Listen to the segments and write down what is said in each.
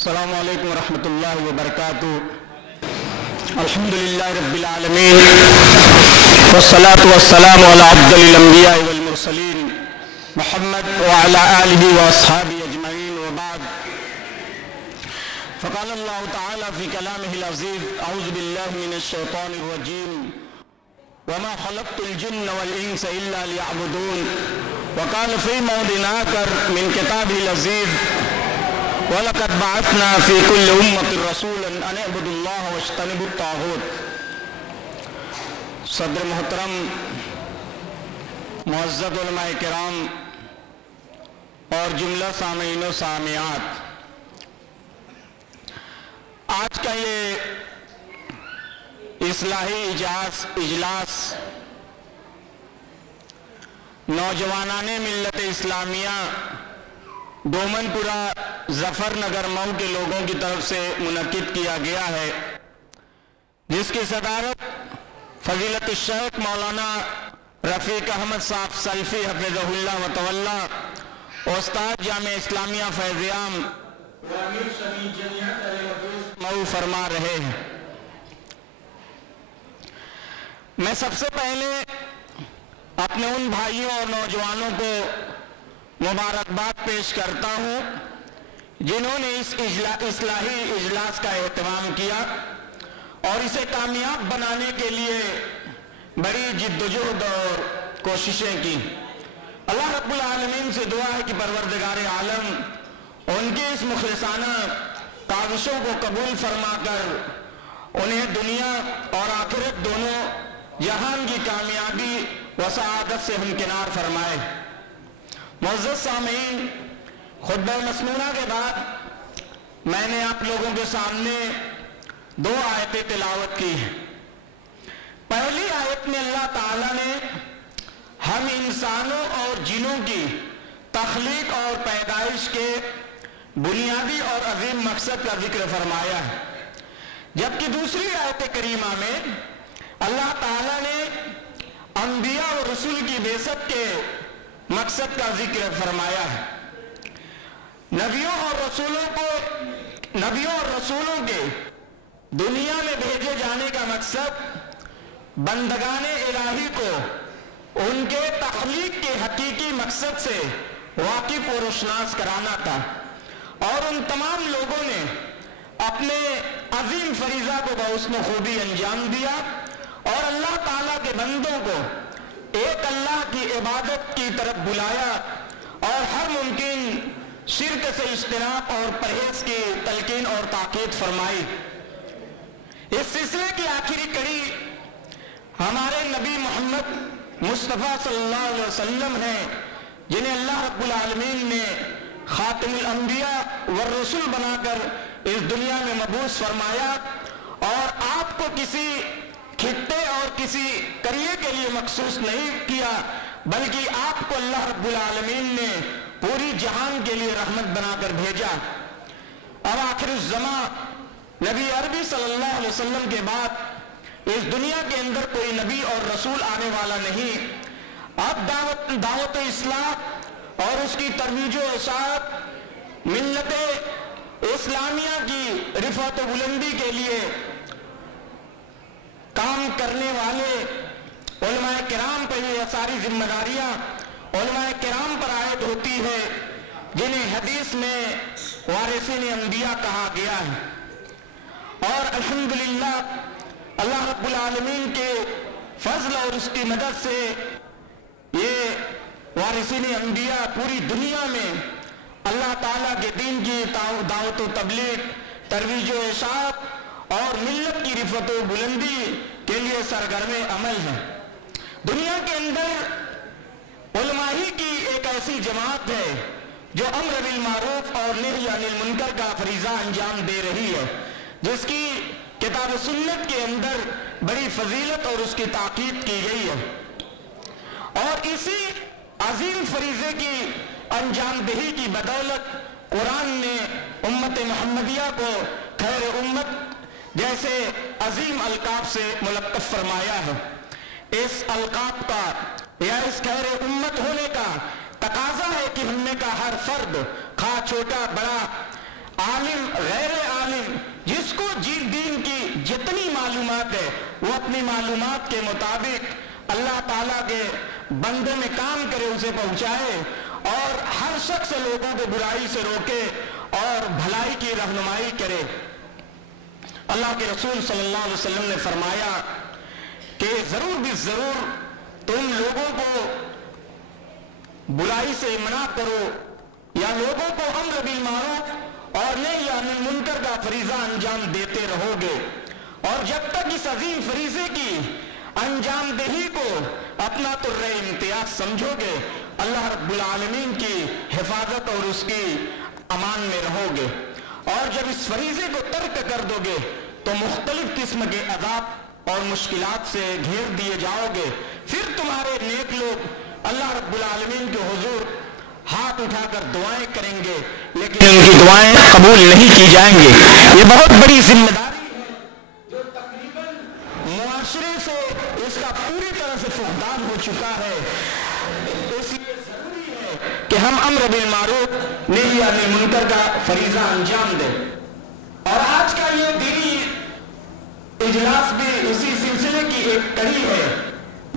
السلام علیکم ورحمۃ اللہ وبرکاتہ۔ الحمدللہ رب العالمین والصلاة والسلام علی افضل الانبیاء والمرسلین محمد وعلی آلہ واصحابہ اجمعین وبعد، فقال اللہ تعالی فی کلامہ العزیز اعوذ باللہ من الشیطان الرجیم وما خلقت الجن والانس الا لیعبدون، وقال فی موضع آخر من کتابہ العزیز وَلَقَدْ بَعَثْنَا فِي كُلِّ أُمَّةٍ رَسُولًا أَنِ اعْبُدُوا اللَّهَ وَاجْتَنِبُوا الطَّاغُوتَ۔ صدر محترم، معزز علماء کرام اور جملہ سامعین و سامعات، آج کا یہ اصلاحی اجلاس نوجوانان ملت اسلامیہ دومن پورہ ظفر نگر مئو کے لوگوں کی طرف سے منعقد کیا گیا ہے، جس کی صدارت فضیلت الشیخ مولانا رفیق احمد صاحب سلفی حفظہ اللہ و تولا، استاد جامعہ اسلامیہ فیض عام مئو فرما رہے ہیں۔ میں سب سے پہلے اپنے ان بھائیوں اور نوجوانوں کو مبارکباد پیش کرتا ہوں جنہوں نے اس اصلاحی اجلاس کا اہتمام کیا اور اسے کامیاب بنانے کے لیے بڑی جدوجہد اور کوششیں کی۔ اللہ رب العالمین سے دعا ہے کہ پروردگار عالم ان کی اس مخلصانہ کاوشوں کو قبول فرما کر انہیں دنیا اور آخرت دونوں جہان کی کامیابی و سعادت سے ہمکنار فرمائے۔ معزز سامعین، خطبہ مسنونہ کے بعد میں نے آپ لوگوں کے سامنے دو آیتیں تلاوت کی ہیں۔ پہلی آیت میں اللہ تعالیٰ نے ہم انسانوں اور جنوں کی تخلیق اور پیدائش کے بنیادی اور عظیم مقصد کا ذکر فرمایا ہے، جبکہ دوسری آیت کریمہ میں اللہ تعالیٰ نے انبیاء و رسول کی بعثت کے مقصد کا ذکر فرمایا ہے۔ نبیوں اور رسولوں کے دنیا میں بھیجے جانے کا مقصد بندگان الہی کو ان کے تخلیق کے حقیقی مقصد سے واقف و روشناس کرانا تھا، اور ان تمام لوگوں نے اپنے عظیم فریضہ کو بحسن خوبی انجام دیا اور اللہ تعالیٰ کے بندوں کو ایک اللہ کی عبادت کی طرف بلایا اور ہر ممکن شرک سے اجتناب اور پرہیز کی تلقین اور تاکید فرمائی۔ اس سلسلے کی آخری کڑی ہمارے نبی محمد مصطفیٰ صلی اللہ علیہ وسلم ہیں، جنہیں اللہ رب العالمین نے خاتم الانبیاء والرسل بنا کر اس دنیا میں مبعوث فرمایا، اور آپ کو کسی خطے اور کسی قریے کے لیے مخصوص نہیں کیا، بلکہ آپ کو اللہ رب العالمین نے پوری جہان کے لیے رحمت بنا کر بھیجا۔ اب آخر الزمان نبی عربی صلی اللہ علیہ وسلم کے بعد اس دنیا کے اندر کوئی نبی اور رسول آنے والا نہیں۔ اب دعوت اصلاح اور اس کی ترویج و اشاعت ملت اسلامیہ کی رفعت و بلندی کے لیے کام کرنے والے علماء کرام پر یہ ساری ذمہ داریاں علماء کرام پر عائد ہوتی ہے، جنہیں حدیث میں وارثین انبیاء کہا گیا ہے۔ اور الحمدللہ اللہ رب العالمین کے فضل اور اس کی مدد سے یہ وارثین انبیاء پوری دنیا میں اللہ تعالیٰ کے دین کی دعوت و تبلیغ، ترویج و اشاعت اور ملت کی رفعت و بلندی کے لیے سرگرم عمل ہے۔ دنیا کے اندر علماء کی ایک ایسی جماعت ہے جو امر بالمعروف اور نہی عن المنکر کا فریضہ انجام دے رہی ہے، جس کی کتاب و سنت کے اندر بڑی فضیلت اور اس کی تاکید کی گئی ہے، اور اسی عظیم فریضے کی انجام دہی کی بدولت قرآن نے امت محمدیہ کو خیر امت جیسے عظیم القاب سے ملقب فرمایا ہے۔ اس القاب کا یا اس خیر امت ہونے کا تقاضا ہے کہ ہم میں کا ہر فرد خواہ چھوٹا بڑا عالم غیر عالم، جس کو دین کی جتنی معلومات ہے وہ اپنی معلومات کے مطابق اللہ تعالیٰ کے بندوں میں کام کرے، اسے پہنچائے، اور ہر شخص لوگوں کو برائی سے روکے اور بھلائی کی رہنمائی کرے۔ اللہ کے رسول صلی اللہ علیہ وسلم نے فرمایا کہ ضرور بھی ضرور تم لوگوں کو برائی سے منع کرو یا لوگوں کو امر بالمعروف اور نہی عن المنکر کا فریضہ انجام دیتے رہو گے، اور جب تک اس عظیم فریضے کی انجام دہی کو اپنا طر امتیاز سمجھو گے، اللہ رب العالمین کی حفاظت اور اس کی امان میں رہو گے، اور جب اس فریضے کو ترک کر دو گے تو مختلف قسم کے عذاب اور مشکلات سے گھیر دیے جاؤ گے، پھر تمہارے نیک لوگ اللہ رب العالمین کے حضور ہاتھ اٹھا کر دعائیں کریں گے لیکن ان کی دعائیں قبول نہیں کی جائیں گے۔ یہ بہت بڑی ذمہ داری ہے جو تقریباً معاشرے سے اس کا پوری طرح سے فقدان ہو چکا ہے، اس لیے ضروری ہے کہ ہم امر بالمعروف نہی عن المنکر کا فریضہ انجام دیں۔ اور آج کا یہ دینی اجلاس بھی اسی سلسلے کی ایک کڑی ہے،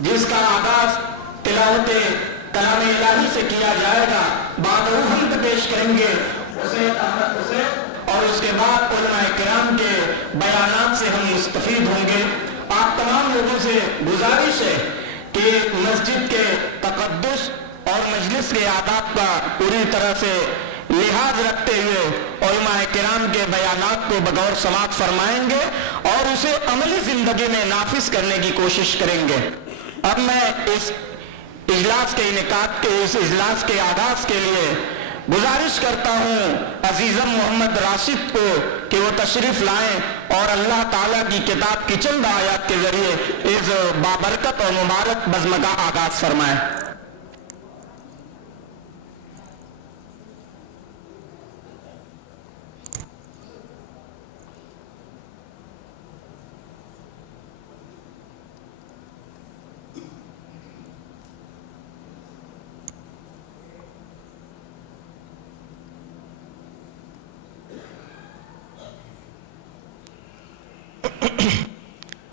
جس کا آغاز تلاوت کلام الہی سے کیا جائے گا، بعد حمد پیش کریں گے حسین احمد حسین، اور اس کے بعد علماء کرام کے بیانات سے ہم مستفید ہوں گے۔ آپ تمام لوگوں سے گزارش ہے کہ مسجد کے تقدس اور مجلس کے آداب کا پوری طرح سے لحاظ رکھتے ہوئے علماء کرام کے بیانات کو بغور سماعت فرمائیں گے اور اسے عملی زندگی میں نافذ کرنے کی کوشش کریں گے۔ اب میں اس اجلاس کے انعقاد کے اس اجلاس کے آغاز کے لیے گزارش کرتا ہوں عزیزم محمد راشد کو کہ وہ تشریف لائیں اور اللہ تعالیٰ کی کتاب کی چند آیات کے ذریعے اس بابرکت اور مبارک بزم کا آغاز فرمائیں۔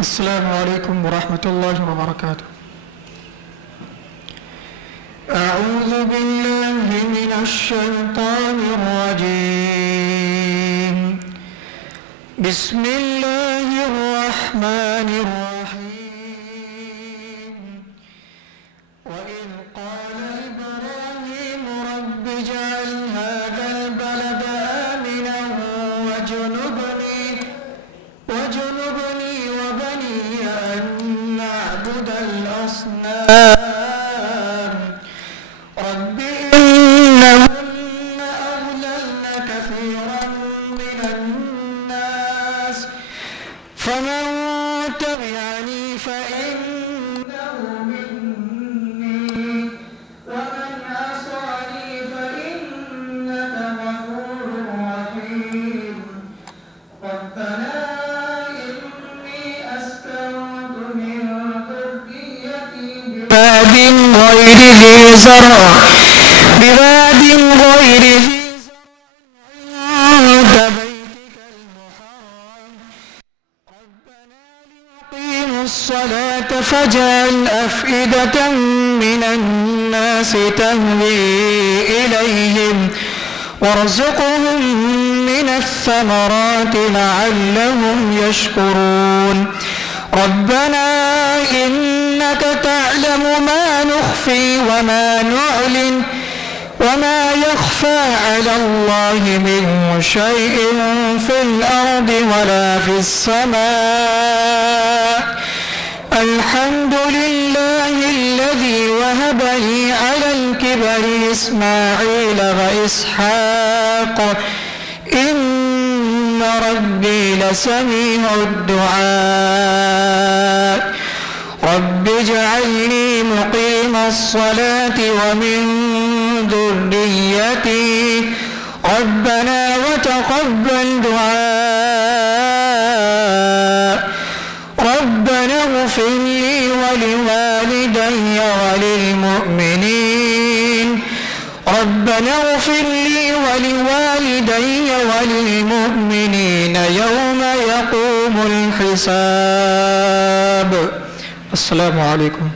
السلام علیکم ورحمۃ اللہ وبرکاتہ۔ اعوذ باللہ من الشیطان الرجیم، بسم اللہ الرحمن الرحیم۔ وَإِذْ قَالَ إِبْرَاهِيمُ رَبِّ اجْعَلْ هَذَا الْبَلَدَ آمِنًا وَاجْنُبْنِي وَبَنِيَّ أَن نَّعْبُدَ الْأَصْنَامَ رَبِّ إِنَّهُنَّ أَضْلَلْنَ كَثِيرًا مِّنَ النَّاسِ فَمَن تَبِعَنِي فَإِنَّهُ مِنِّي وَمَنْ عَصَانِي فَإِنَّكَ غَفُورٌ رَّحِيمٌ رَبَّنَا إِنِّي أَسْكَنتُ مِن ذُرِّيَّتِي بِوَادٍ غَيْرِ ذِي زَرْعٍ عِندَ بَيْتِكَ الْمُحَرَّمِ رَبَّنَا لِيُقِيمُوا الصَّلَاةَ فَاجْعَلْ أَفْئِدَةً مِّنَ النَّاسِ تَهْوِي إِلَيْهِمْ وَارْزُقْهُم مِّنَ الثَّمَرَاتِ لَعَلَّهُمْ يَشْكُرُونَ رَبَّنَا إِنَّكَ تَعْلَمُ مَا نُخْفِي وَمَا نُعْلِنُ وَمَا يَخْفَى عَلَى اللَّهِ مِن شَيْءٍ فِي الْأَرْضِ وَلَا فِي السَّمَاءِ الْحَمْدُ لِلَّهِ الَّذِي وَهَبَ لِي عَلَى الْكِبَرِ إِسْمَاعِيلَ وَإِسْحَاقَ إِنَّ رَبِّي لَسَمِيعُ الدُّعَاءِ رَبِّ اجْعَلْنِي مُقِيمَ الصَّلَاةِ وَمِن ذُرِّيَّتِي رَبَّنَا وَتَقَبَّلْ دُعَاءِ رَبَّنَا اغْفِرْ لِي وَلِوَالِدَيَّ وَلِلْمُؤْمِنِينَ ربنا اغفر لي ولوالدي وللمؤمنين يوم يقوم الحساب. السلام علیکم.